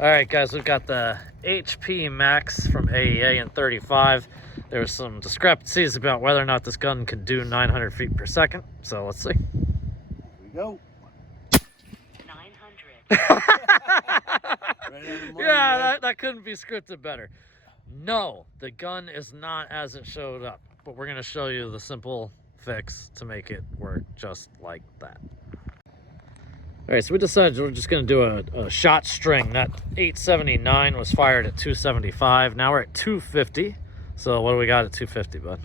All right, guys, we've got the HP Max from AEA in 35. There was some discrepancies about whether or not this gun could do 900 feet per second. So let's see. Here we go. 900. Right, yeah, that couldn't be scripted better. No, the gun is not as it showed up, but we're going to show you the simple fix to make it work just like that. All right, so we decided we're just going to do a shot string. That 879 was fired at 275. Now we're at 250. So what do we got at 250, bud?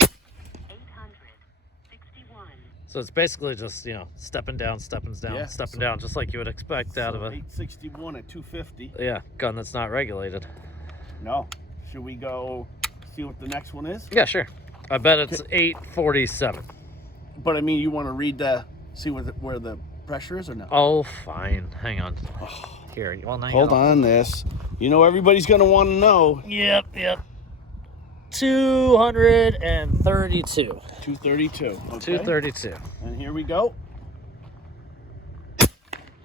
861. So it's basically just, you know, stepping down, stepping down, just like you would expect out of a 861 at 250. Yeah, gun that's not regulated. No. Should we go see what the next one is? Yeah, sure. I bet it's 847. But I mean, you want to read the see where the pressure is or no? Oh, fine. Hang on. Here, well, now Hold on this. You know everybody's going to want to know. Yep. 232. 232. Okay. 232. And here we go.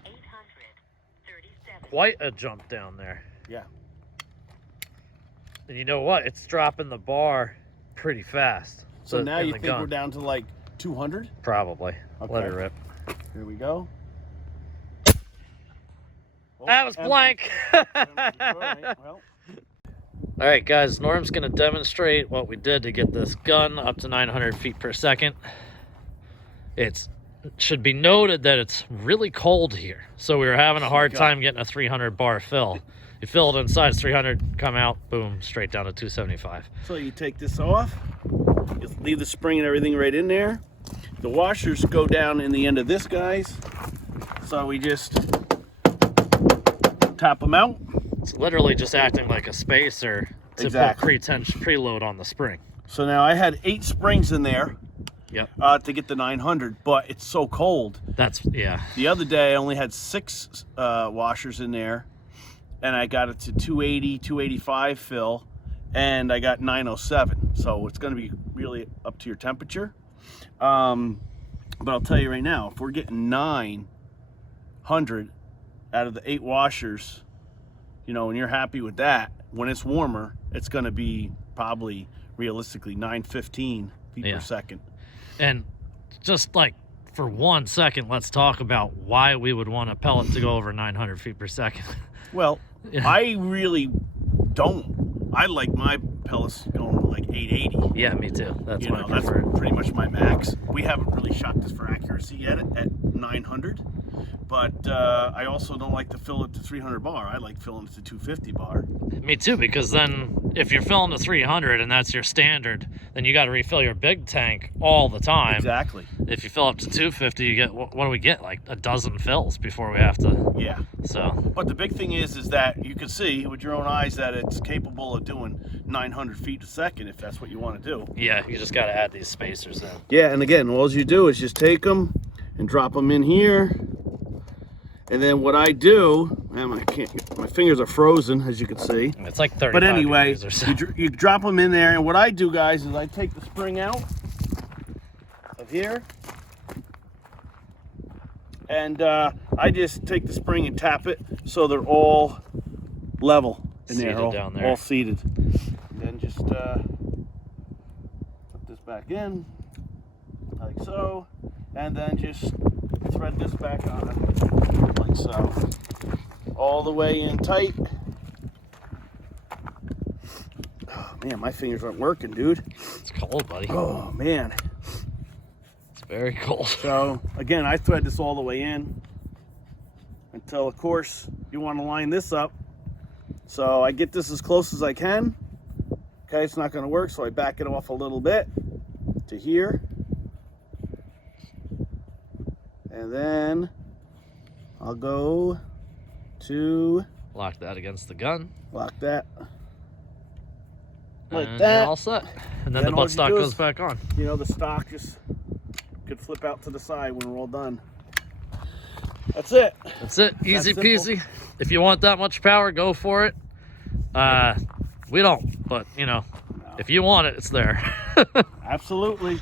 837. Quite a jump down there. Yeah. And you know what? It's dropping the bar pretty fast. So now in you the think gun. we're down to like 200? Probably. Okay. Let her rip. Here we go. Oh, That was empty. blank. All right, well. All right, guys, Norm's going to demonstrate what we did to get this gun up to 900 feet per second. It should be noted that it's really cold here, so we were having a hard time getting a 300 bar fill. You fill it inside, it's 300, come out, boom, straight down to 275. So you take this off, you leave the spring and everything right in there. The washers go down in the end of this, guys. So we just tap them out. It's literally just acting like a spacer to Exactly. put preload on the spring. So now I had 8 springs in there Yep. to get the 900, but it's so cold. That's, yeah. The other day I only had 6 washers in there, and I got it to 280, 285 fill, and I got 907. So it's going to be really up to your temperature. But I'll tell you right now, if we're getting 900 out of the 8 washers, you know, and you're happy with that, when it's warmer, it's going to be probably realistically 915 feet per second. And just like for 1 second, let's talk about why we would want a pellet to go over 900 feet per second. Well, Yeah. I really don't. I like my pellets going like 880. Yeah, me too. That's my That's preferred. pretty much my max. We haven't really shot this for accuracy yet at 900, but I also don't like to fill it to 300 bar. I like filling it to 250 bar. Me too, because then if you're filling to 300 and that's your standard, then you got to refill your big tank all the time. Exactly. If you fill up to 250, you get, what do we get? Like a dozen fills before we have to. Yeah. So. But the big thing is that you can see with your own eyes that it's capable of doing 900 feet a second if that's what you want to do. Yeah, you just got to add these spacers in. Yeah, and again, all you do is just take them and drop them in here. And then what I do, and my fingers are frozen, as you can see. It's like 35 But anyway, degrees or so. you drop them in there, and what I do, guys, is I take the spring out of here, and I just take the spring and tap it so they're all level in there, Seated down there. all seated. And then just put this back in, like so, and then just thread this back on, like so. All the way in tight. Oh man, my fingers aren't working, dude. It's cold, buddy. Oh man. It's very cold. So again, I thread this all the way in until, of course, you want to line this up. So I get this as close as I can. Okay, it's not going to work, so I back it off a little bit to here. And then I'll go to Lock that against the gun. lock that like and that. You're all set. And then the all you buttstock do goes is, back on. You know, the stock just could flip out to the side when we're all done. That's it. That's it. Easy simple. peasy. If you want that much power, go for it. We don't, but you know, if you want it, it's there. Absolutely.